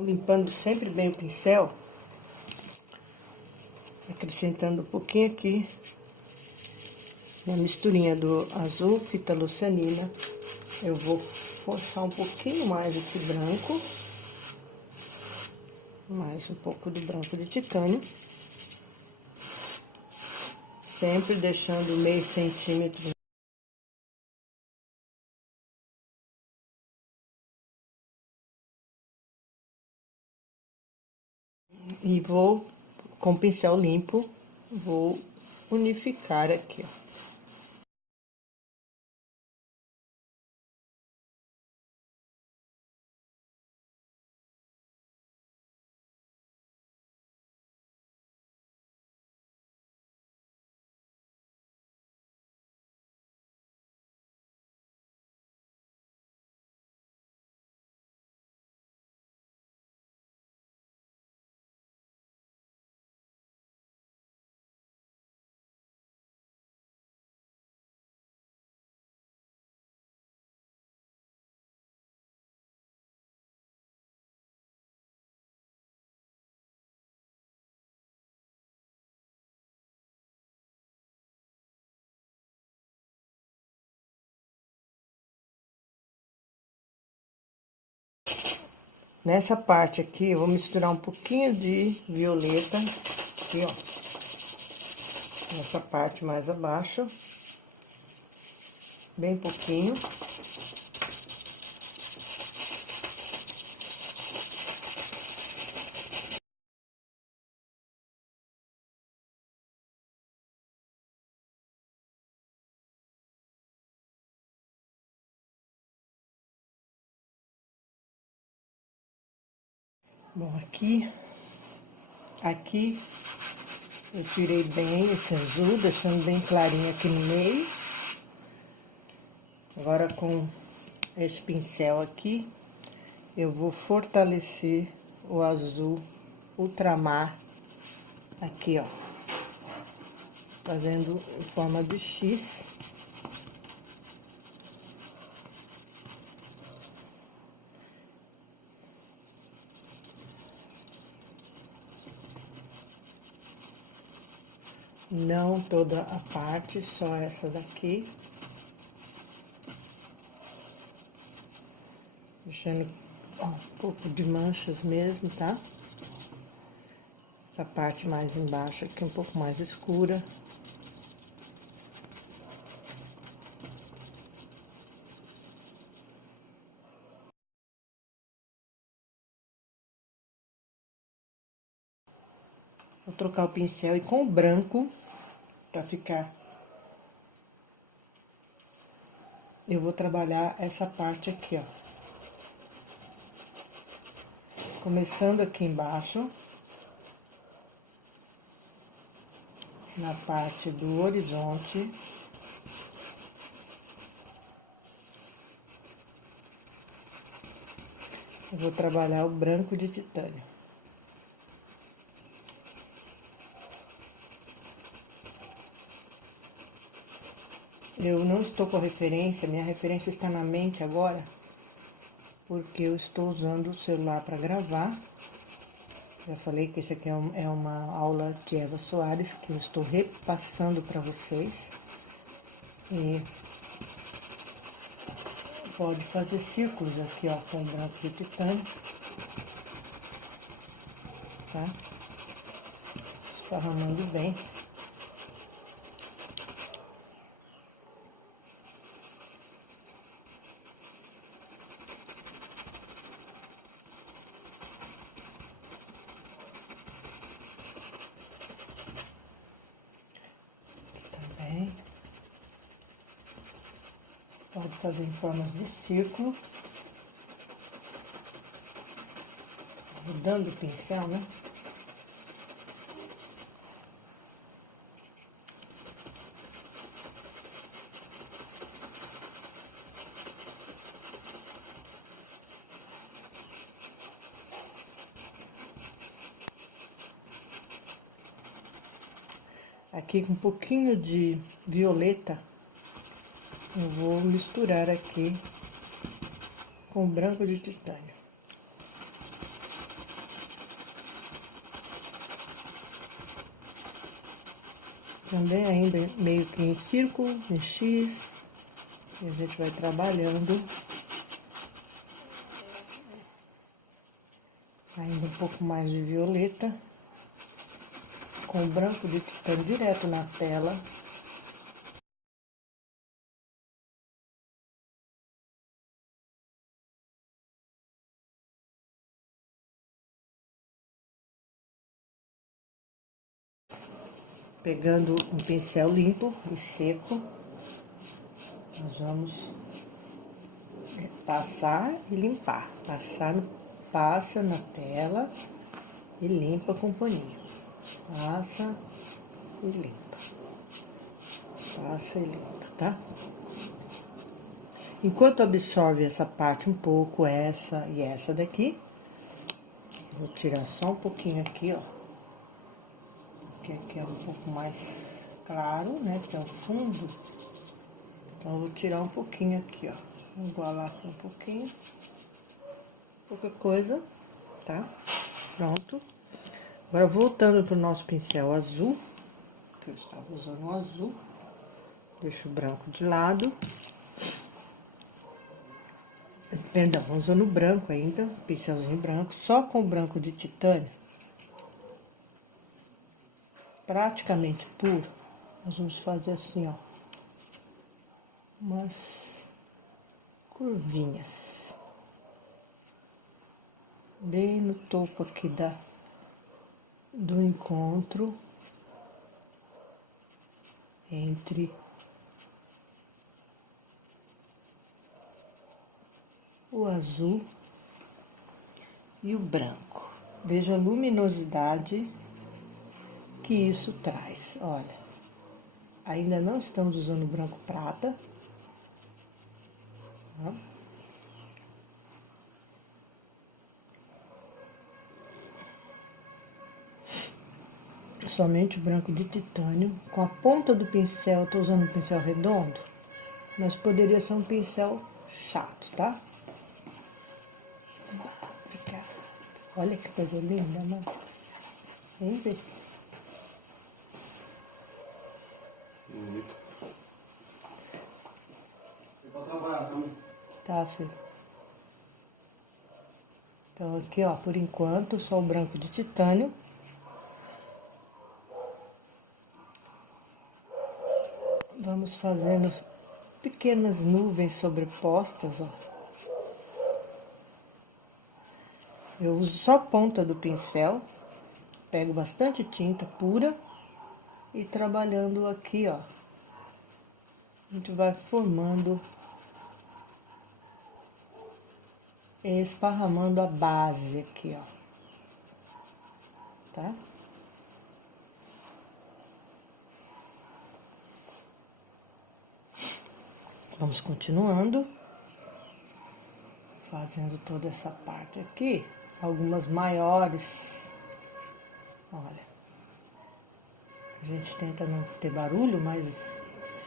Limpando sempre bem o pincel, acrescentando um pouquinho aqui na misturinha do azul fitolucianina. Eu vou forçar um pouquinho mais esse branco, mais um pouco do branco de titânio, sempre deixando meio centímetro. E vou, com o pincel limpo, vou unificar aqui, ó. Nessa parte aqui, eu vou misturar um pouquinho de violeta, aqui, ó. Nessa parte mais abaixo. Bem pouquinho. Bom, aqui eu tirei bem esse azul, deixando bem clarinho aqui no meio. Agora, com esse pincel aqui, eu vou fortalecer o azul ultramar aqui, ó. Fazendo em forma de X. Não toda a parte, só essa daqui. Deixando ó, um pouco de manchas mesmo, tá? Essa parte mais embaixo aqui um pouco mais escura. Vou trocar o pincel e com o branco, pra ficar... Eu vou trabalhar essa parte aqui, ó. Começando aqui embaixo. Na parte do horizonte. Eu vou trabalhar o branco de titânio. Eu não estou com a referência, minha referência está na mente agora, porque eu estou usando o celular para gravar. Já falei que esse aqui é uma aula de Eva Soares, que eu estou repassando para vocês. E pode fazer círculos aqui, ó, com o branco de titânio, tá? Esparramando bem. Pode fazer em formas de círculo. Rodando o pincel, né? Aqui com um pouquinho de violeta, eu vou misturar aqui com o branco de titânio. Também ainda meio que em círculo, em X. E a gente vai trabalhando. Ainda um pouco mais de violeta. Com o branco de titânio direto na tela. Pegando um pincel limpo e seco, nós vamos passar e limpar. Passa na tela e limpa com paninho. Passa e limpa. Passa e limpa, tá? Enquanto absorve essa parte um pouco, essa e essa daqui, vou tirar só um pouquinho aqui, ó. Porque aqui é um pouco mais claro, né? Que é o fundo. Então, eu vou tirar um pouquinho aqui, ó. Vou igualar aqui um pouquinho. Pouca coisa, tá? Pronto. Agora, voltando pro nosso pincel azul, que eu estava usando o azul. Deixo o branco de lado. Perdão, usando o branco ainda, pincelzinho branco, só com o branco de titânio. Praticamente puro. Nós vamos fazer assim, ó. Umas curvinhas. Bem no topo aqui do encontro entre o azul e o branco. Veja a luminosidade que isso traz. Olha, ainda não estamos usando branco prata. Tá? Somente o branco de titânio. Com a ponta do pincel, eu tô usando um pincel redondo, mas poderia ser um pincel chato, tá? Olha que coisa linda, mano. Vem ver. Bonito. Você pode trabalhar também? Tá, filho. Então, aqui, ó, por enquanto, só o branco de titânio. Vamos fazendo pequenas nuvens sobrepostas, ó. Eu uso só a ponta do pincel, pego bastante tinta pura e trabalhando aqui, ó. A gente vai formando e esparramando a base aqui, ó. Tá? Vamos continuando. Fazendo toda essa parte aqui. Algumas maiores. Olha. A gente tenta não ter barulho, mas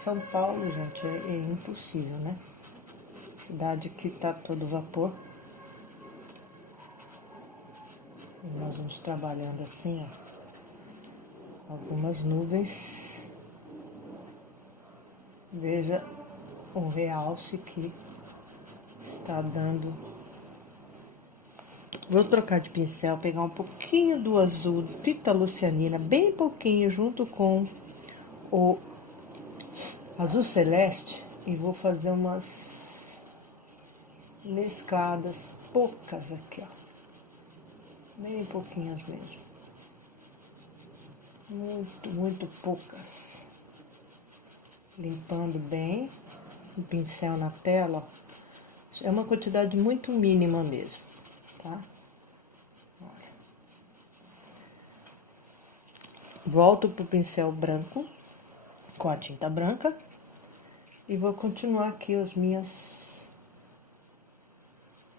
São Paulo, gente, é impossível, né? Cidade que tá todo vapor. E nós vamos trabalhando assim, ó. Algumas nuvens. Veja o realce que está dando. Vou trocar de pincel, pegar um pouquinho do azul, fita lucianina, bem pouquinho, junto com o azul celeste. E vou fazer umas mescladas, poucas aqui, ó. Bem pouquinhas mesmo. Muito poucas. Limpando bem o pincel na tela, ó. É uma quantidade muito mínima mesmo, tá? Olha. Volto pro pincel branco, com a tinta branca, e vou continuar aqui as minhas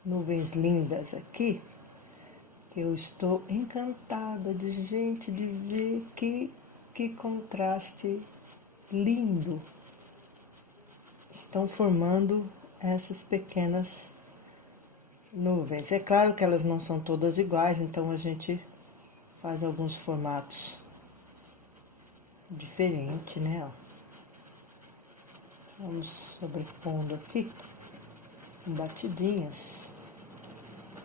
nuvens lindas aqui, que eu estou encantada de gente de ver que contraste lindo. Estão formando essas pequenas nuvens. É claro que elas não são todas iguais, então a gente faz alguns formatos diferente, né? Ó. Vamos sobrepondo aqui com batidinhas,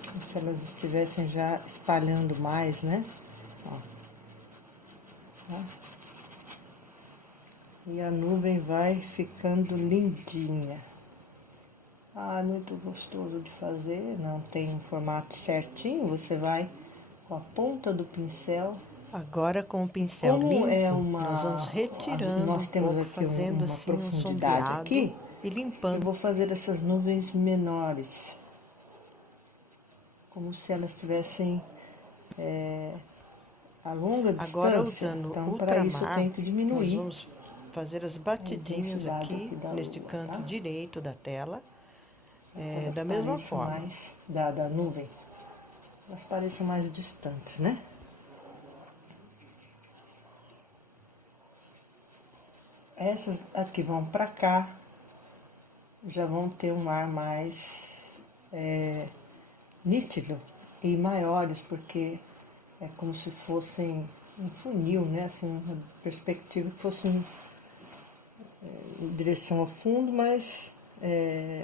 como se elas estivessem já espalhando mais, né? Ó. Ó. E a nuvem vai ficando lindinha. Ah, muito gostoso de fazer, não tem um formato certinho, você vai com a ponta do pincel. Agora com o pincel limpo, nós vamos retirando nós um temos pouco, aqui fazendo uma assim um profundidade sombreado aqui, e eu limpando. vou fazer essas nuvens menores, como se elas estivessem a longa Agora distância. usando Então, o para isso eu ultramar, tenho que nós diminuir vamos fazer as a batidinhas intensidade aqui aqui da neste lua, canto tá? direito da tela, Para que elas da mesma pareçam forma. mais da nuvem, elas pareçam mais distantes, né? Essas aqui vão para cá, já vão ter um ar mais nítido e maiores, porque é como se fossem um funil, né? Assim, uma perspectiva que fosse em direção ao fundo, mas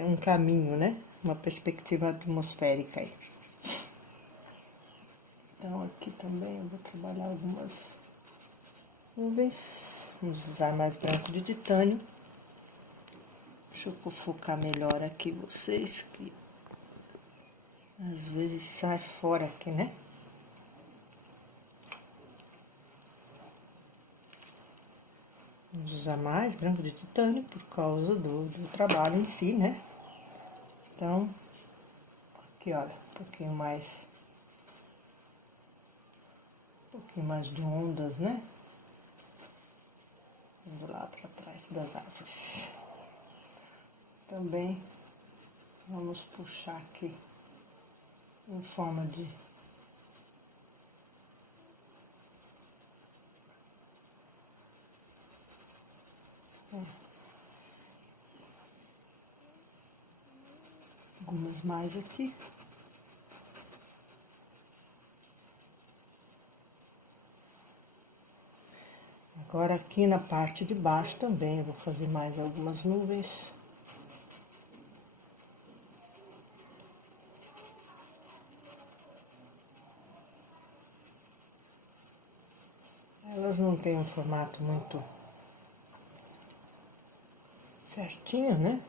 um caminho, né? Uma perspectiva atmosférica aí. Então aqui também eu vou trabalhar algumas nuvens. Vamos usar mais branco de titânio. Deixa eu focar melhor aqui vocês, que às vezes sai fora aqui, né? Vamos usar mais branco de titânio por causa do trabalho em si, né? Então, aqui, olha, um pouquinho mais de ondas, né? Vamos lá para trás das árvores. Também vamos puxar aqui em forma de algumas mais aqui. Agora aqui na parte de baixo também eu vou fazer mais algumas nuvens. Elas não têm um formato muito certinho, né?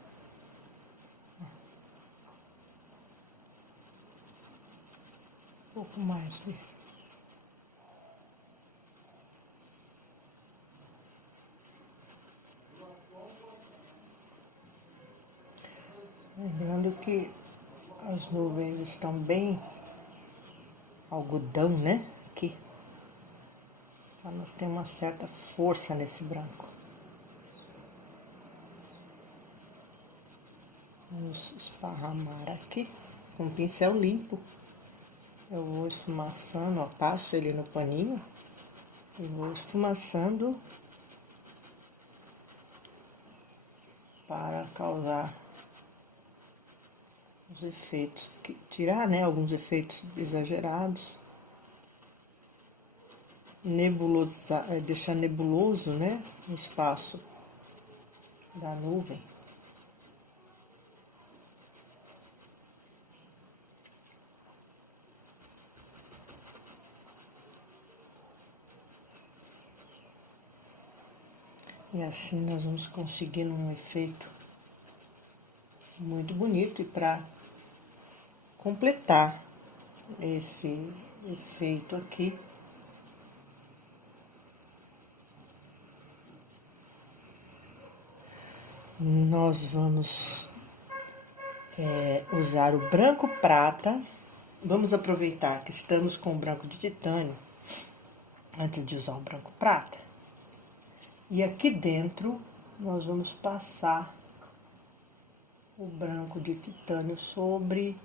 Um pouco mais de... Lembrando que as nuvens estão bem algodão, né? Aqui. Então, nós temos uma certa força nesse branco. Vamos esparramar aqui com um pincel limpo. Eu vou esfumaçando, ó, passo ele no paninho e vou esfumaçando para causar os efeitos, tirar, né, alguns efeitos exagerados, nebulosar, deixar nebuloso, né, o espaço da nuvem. E assim nós vamos conseguindo um efeito muito bonito. E para completar esse efeito aqui, nós vamos usar o branco prata. Vamos aproveitar que estamos com o branco de titânio antes de usar o branco prata. E aqui dentro nós vamos passar o branco de titânio sobre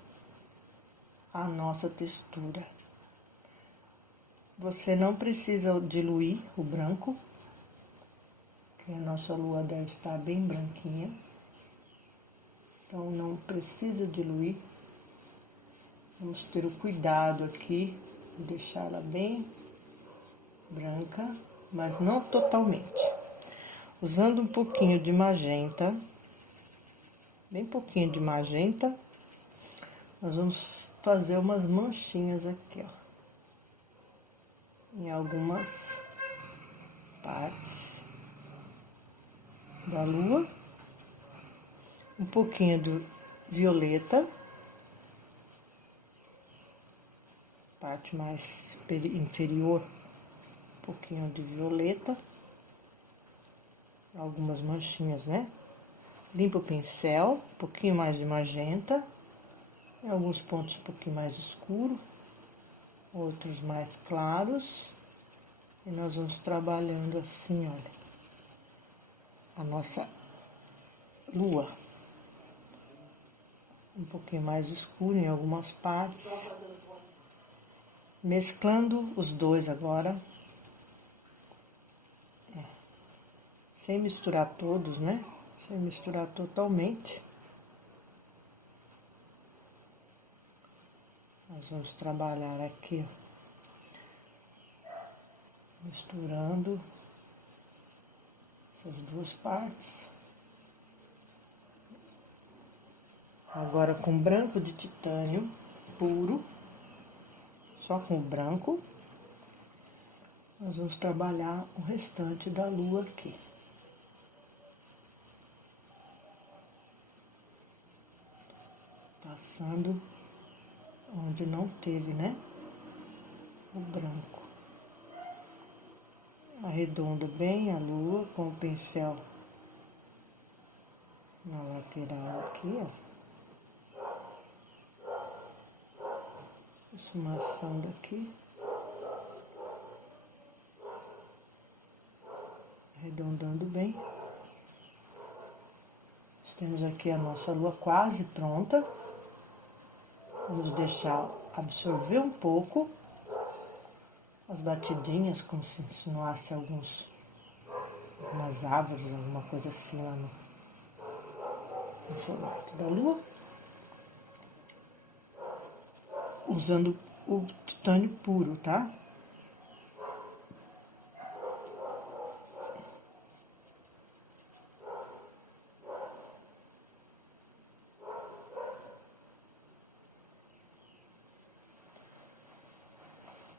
a nossa textura. Você não precisa diluir o branco, porque a nossa lua deve estar bem branquinha. Então não precisa diluir. Vamos ter o cuidado aqui de deixá-la bem branca. mas não totalmente. Usando um pouquinho de magenta, bem pouquinho de magenta, nós vamos fazer umas manchinhas aqui, ó, em algumas partes da lua. Um pouquinho do violeta, parte mais inferior, um pouquinho de violeta, algumas manchinhas, né? Limpa o pincel, um pouquinho mais de magenta, em alguns pontos um pouquinho mais escuro, outros mais claros. E nós vamos trabalhando assim, olha, a nossa lua. Um pouquinho mais escuro em algumas partes. Mesclando os dois agora. Sem misturar todos, né? Sem misturar totalmente. Nós vamos trabalhar aqui, ó, misturando essas duas partes. Agora com branco de titânio puro, só com o branco, nós vamos trabalhar o restante da lua aqui. Passando onde não teve, né, o branco. Arredondo bem a lua com o pincel na lateral aqui, ó. Esfumaçando aqui. Arredondando bem. Nós temos aqui a nossa lua quase pronta. Vamos deixar absorver um pouco as batidinhas, como se insinuasse algumas árvores, alguma coisa assim lá no formato da lua. Usando o titânio puro, tá?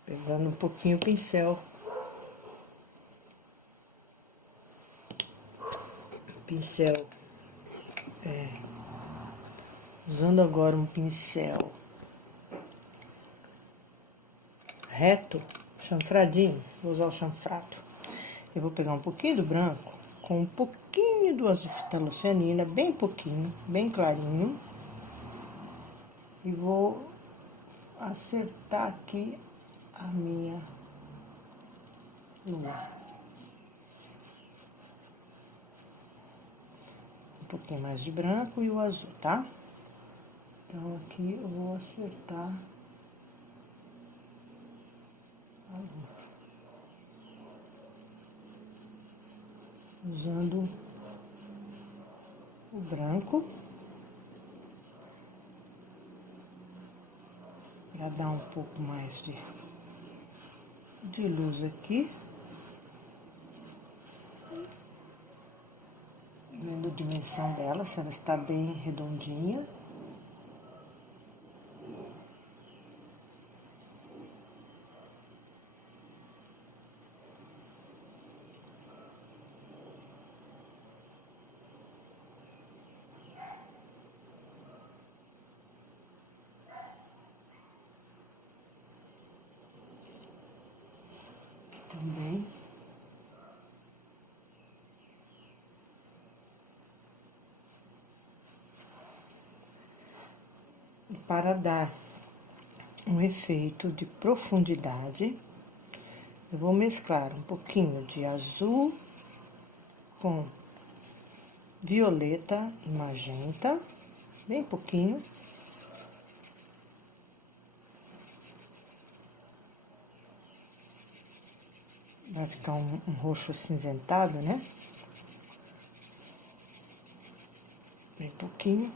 Pegando um pouquinho o pincel. Usando agora um pincel reto, chanfradinho, vou usar o chanfrado. Eu vou pegar um pouquinho do branco com um pouquinho do azulfitocianina, bem pouquinho, bem clarinho. E vou acertar aqui a minha lua. Um pouquinho mais de branco e o azul, tá? Então, aqui eu vou acertar a lua. Usando o branco. Para dar um pouco mais de luz aqui. Vendo a dimensão dela, se ela está bem redondinha. Também. E para dar um efeito de profundidade, eu vou mesclar um pouquinho de azul com violeta e magenta, bem pouquinho. Vai ficar um roxo acinzentado, né? Bem pouquinho.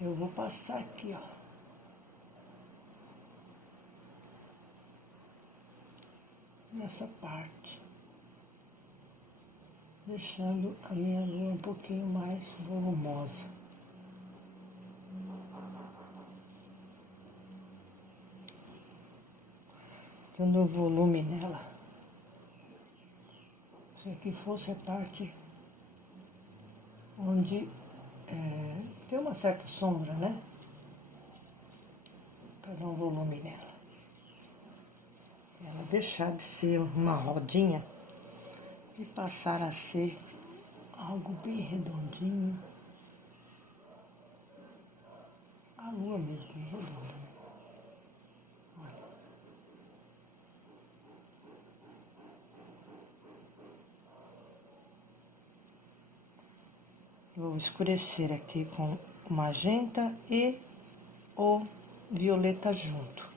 Eu vou passar aqui, ó. Na essa parte, deixando a minha lua um pouquinho mais volumosa. Dando um volume nela. Se aqui fosse a parte onde tem uma certa sombra, né? Para dar um volume nela. Ela deixar de ser uma rodinha e passar a ser algo bem redondinho. A lua mesmo, bem redonda, né? Olha. Vou escurecer aqui com o magenta e o violeta junto.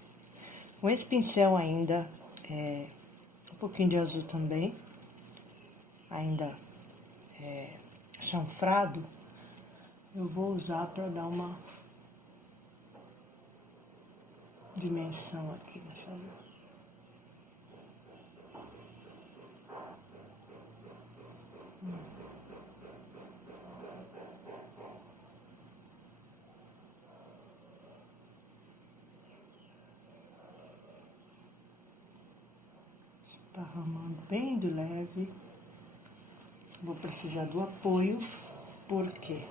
Com esse pincel ainda, um pouquinho de azul também, ainda chanfrado, eu vou usar para dar uma dimensão aqui nessa lua. Esparramando bem de leve. Vou precisar do apoio, porque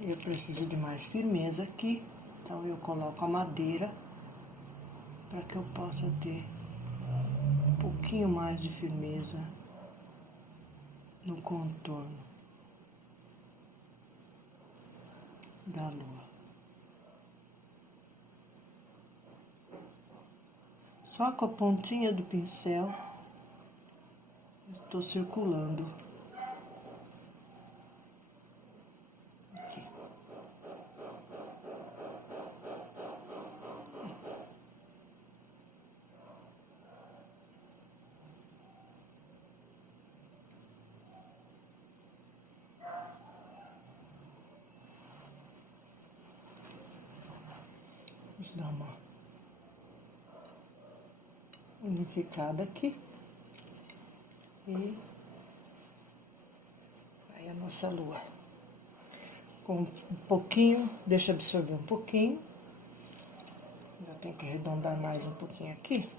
eu preciso de mais firmeza aqui. Então, eu coloco a madeira para que eu possa ter um pouquinho mais de firmeza no contorno da lua. Só com a pontinha do pincel, estou circulando aqui. Vamos dar uma unificada aqui. E aí a nossa lua. Com um pouquinho, deixa absorver um pouquinho. Já tem que arredondar mais um pouquinho aqui.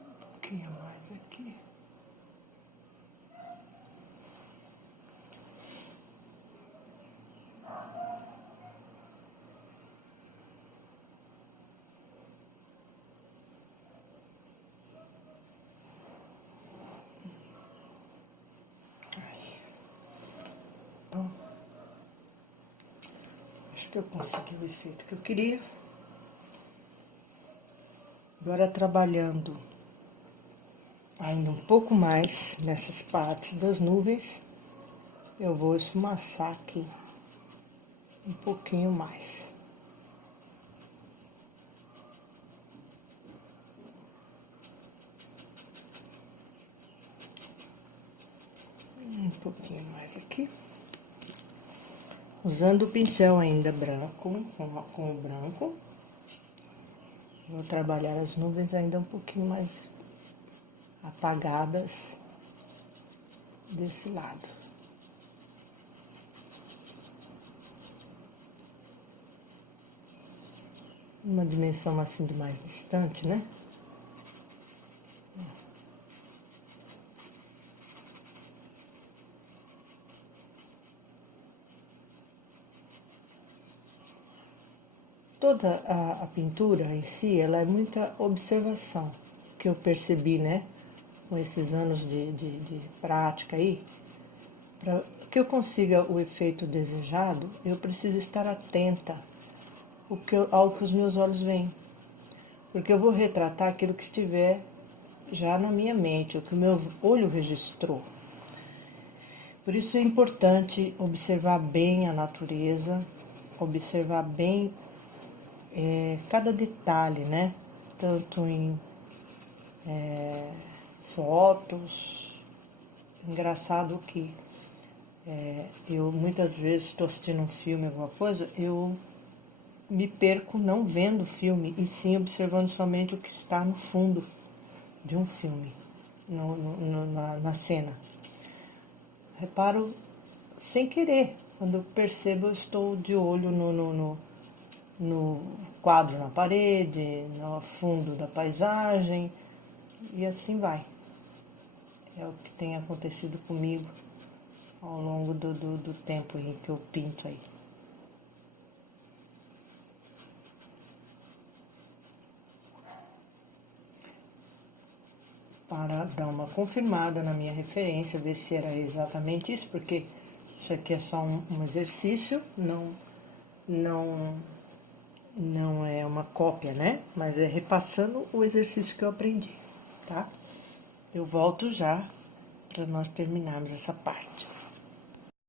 Um pouquinho mais aqui. Aí. Então, acho que eu consegui o efeito que eu queria. Agora, trabalhando ainda um pouco mais nessas partes das nuvens, eu vou esfumaçar aqui um pouquinho mais. Um pouquinho mais aqui. Usando o pincel ainda branco, com o branco. Vou trabalhar as nuvens ainda um pouquinho mais apagadas desse lado. Uma dimensão assim de mais distante, né? Toda a pintura em si, ela é muita observação, que eu percebi, né? Com esses anos de prática aí. Para que eu consiga o efeito desejado, eu preciso estar atenta ao que os meus olhos veem. Porque eu vou retratar aquilo que estiver já na minha mente, o que o meu olho registrou. Por isso é importante observar bem a natureza, observar bem cada detalhe, né? Tanto em fotos. Engraçado que eu muitas vezes estou assistindo um filme, alguma coisa, eu me perco não vendo o filme, e sim observando somente o que está no fundo de um filme, na cena. Reparo sem querer, quando eu percebo, eu estou de olho no quadro na parede, no fundo da paisagem, e assim vai. É o que tem acontecido comigo ao longo do tempo em que eu pinto aí. Para dar uma confirmada na minha referência, ver se era exatamente isso, porque isso aqui é só um exercício, não é uma cópia, né? Mas é repassando o exercício que eu aprendi, tá? Eu volto já para nós terminarmos essa parte.